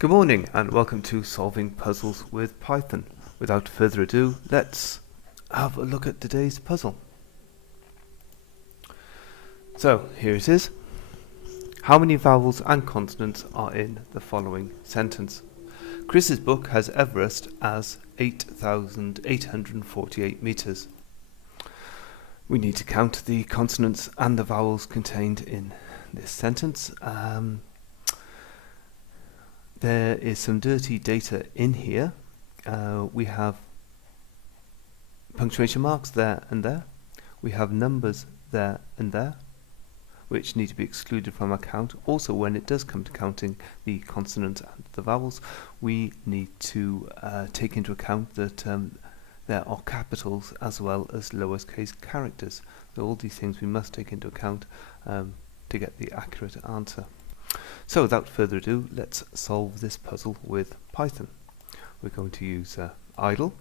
Good morning and welcome to Solving Puzzles with Python. Without further ado, let's have a look at today's puzzle. So, here it is. How many vowels and consonants are in the following sentence? Chris's book has Everest as 8,848 meters. We need to count the consonants and the vowels contained in this sentence. There is some dirty data in here. We have punctuation marks there and there. We have numbers there and there, which need to be excluded from our count. Also, when it does come to counting the consonants and the vowels, we need to take into account that there are capitals as well as lowercase characters. So all these things we must take into account to get the accurate answer. So without further ado, let's solve this puzzle with Python. We're going to use idle,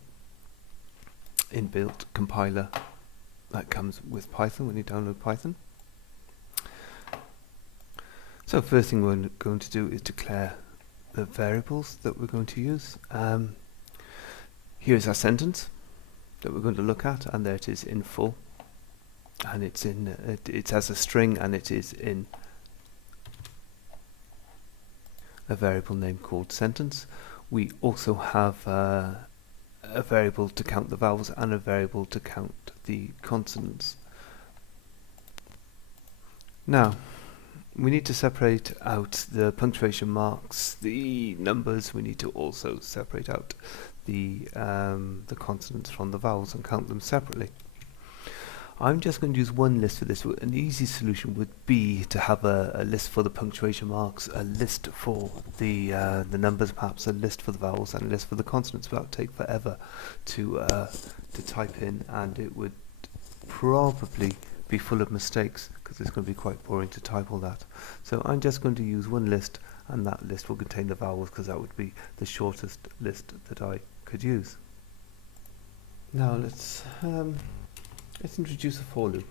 inbuilt compiler that comes with Python when you download Python. So first thing we're going to do is declare the variables that we're going to use. Here's our sentence that we're going to look at, and there it is in full, and it's as a string, and it is in a variable name called sentence. We also have a variable to count the vowels and a variable to count the consonants. Now, we need to separate out the punctuation marks, the numbers. We need to also separate out the consonants from the vowels and count them separately. I'm just going to use one list for this. An easy solution would be to have a list for the punctuation marks, a list for the numbers, perhaps a list for the vowels, and a list for the consonants. That would take forever to type in, and it would probably be full of mistakes because it's going to be quite boring to type all that. So I'm just going to use one list, and that list will contain the vowels because that would be the shortest list that I could use. Now let's introduce a for loop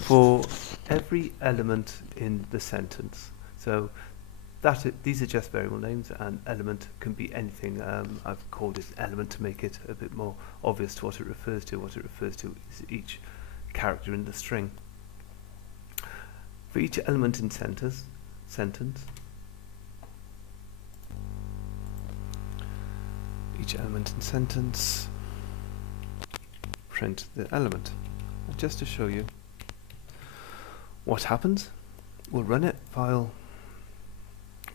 for every element in the sentence. So these are just variable names, and element can be anything. I've called it element to make it a bit more obvious to what it refers to. What it refers to is each character in the string. For each element in sentence, print the element. And just to show you what happens, we'll run it, file,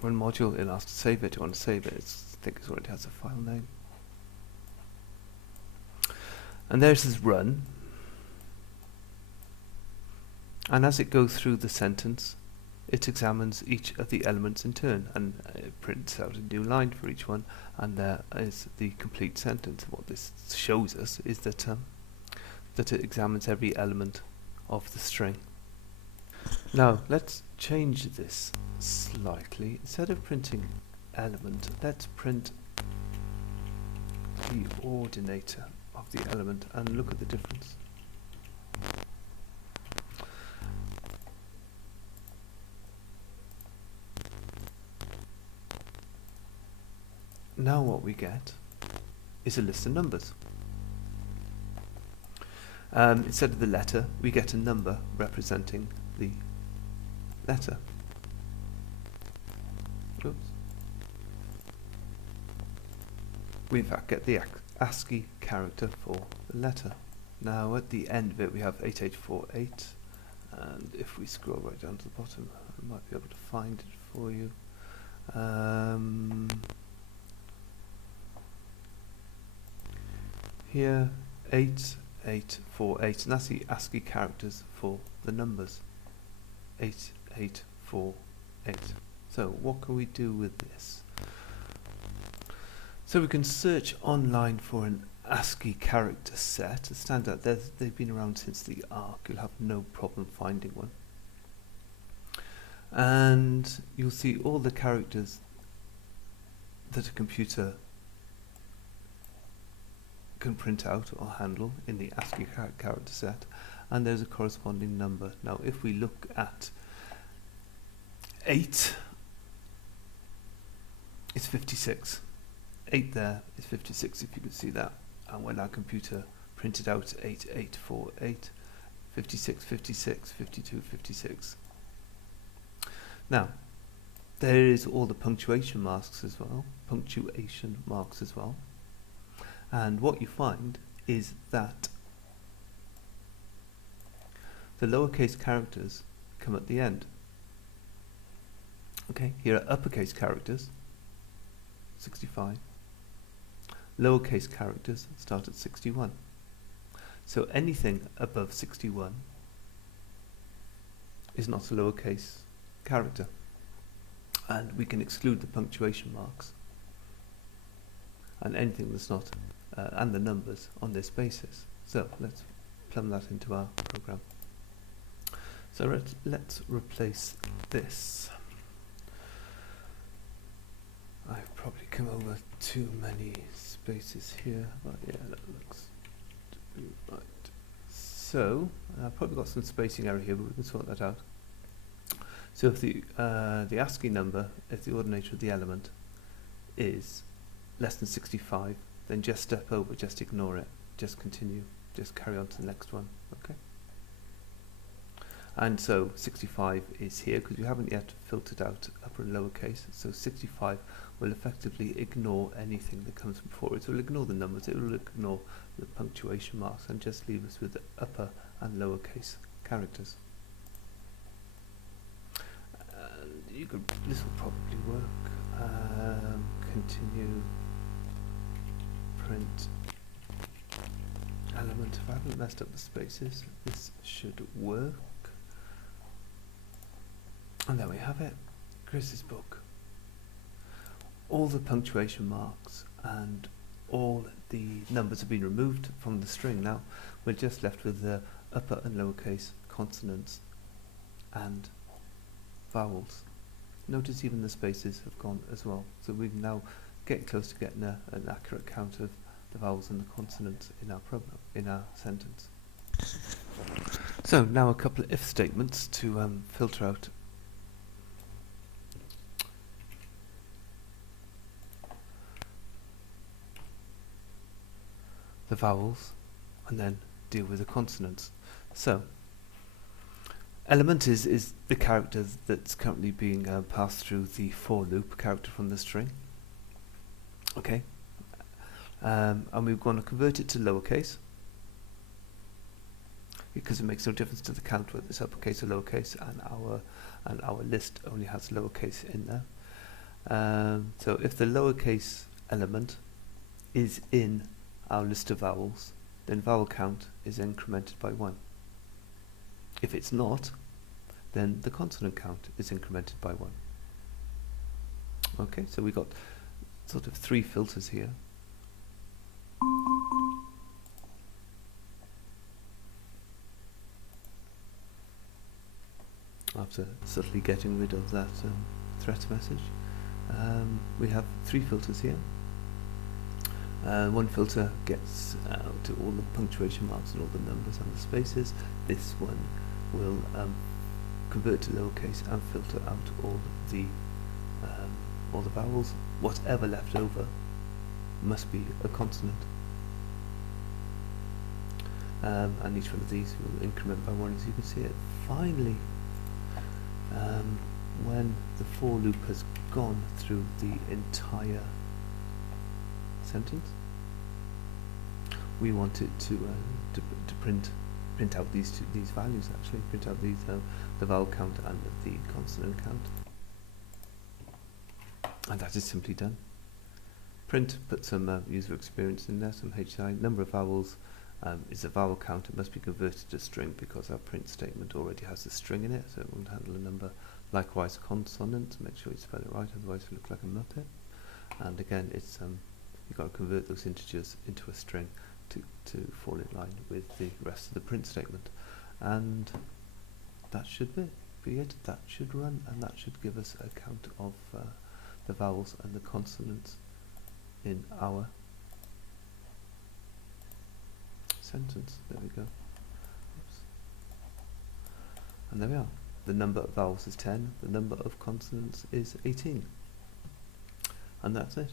run module, it'll ask to save it. Do you want to save it? I think it already has a file name. And there's this run. And as it goes through the sentence, it examines each of the elements in turn, and it prints out a new line for each one, and there is the complete sentence. What this shows us is that it examines every element of the string. Now let's change this slightly. Instead of printing element, let's print the ordinator of the element and look at the difference. Now what we get is a list of numbers. Instead of the letter, we get a number representing the letter. Oops. We in fact get the ASCII character for the letter. Now at the end of it we have 8848, and if we scroll right down to the bottom, I might be able to find it for you. Here, 8848, and that's the ASCII characters for the numbers. 8848. So what can we do with this? So we can search online for an ASCII character set. It stands out there, they've been around since the Ark. You'll have no problem finding one. And you'll see all the characters that a computer can print out or handle in the ASCII character set, and there's a corresponding number. Now if we look at 8 is 56. 8 there is 56, if you can see that. And when our computer printed out 8848, 56, 56, 52, 56. Now, there is all the punctuation marks as well. And what you find is that the lowercase characters come at the end. Okay, here are uppercase characters, 65. Lowercase characters start at 61. So anything above 61 is not a lowercase character. And we can exclude the punctuation marks and anything that's not, and the numbers on this basis. So let's plumb that into our program. So let's replace this. I've probably come over too many spaces here, but yeah, that looks right. So I've probably got some spacing error here, but we can sort that out. So if the ASCII number, if the ordinator of the element is less than 65, then just step over, just ignore it, just continue, just carry on to the next one, okay? And so 65 is here because we haven't yet filtered out upper and lowercase, so 65 will effectively ignore anything that comes before it. So it will ignore the numbers, it will ignore the punctuation marks and just leave us with the upper and lowercase characters. This will probably work. Continue print element. If I haven't messed up the spaces, this should work. And there we have it. Chris's book. All the punctuation marks and all the numbers have been removed from the string. Now we're just left with the upper and lowercase consonants and vowels. Notice even the spaces have gone as well. So we're now getting close to getting an accurate count of the vowels and the consonants in our program, in our sentence. So now a couple of if statements to filter out the vowels and then deal with the consonants. So element is the character that's currently being passed through the for loop character from the string. Okay, and we're going to convert it to lowercase because it makes no difference to the count whether it's uppercase or lowercase, and our list only has lowercase in there. So if the lowercase element is in our list of vowels, then vowel count is incremented by 1. If it's not, then the consonant count is incremented by 1. Okay, so we got sort of 3 filters here. After subtly getting rid of that threat message, we have 3 filters here. One filter gets to all the punctuation marks and all the numbers and the spaces. This one will convert to lowercase and filter out all the vowels. Whatever left over must be a consonant. And each one of these will increment by 1, as you can see it. Finally, when the for loop has gone through the entire sentence, we want it to print out these values. Actually, print out these the vowel count and the consonant count, and that is simply done. Print, put some user experience in there, some HI. Number of vowels is a vowel count. It must be converted to string because our print statement already has a string in it, so it won't handle a number. Likewise, consonant. Make sure you spell it right, otherwise it looks like a muppet. And again, it's you've got to convert those integers into a string to fall in line with the rest of the print statement. And that should be it. That should run, and that should give us a count of the vowels and the consonants in our sentence. There we go. Oops. And there we are. The number of vowels is 10, the number of consonants is 18. And that's it.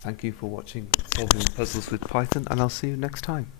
Thank you for watching Solving Puzzles with Python, and I'll see you next time.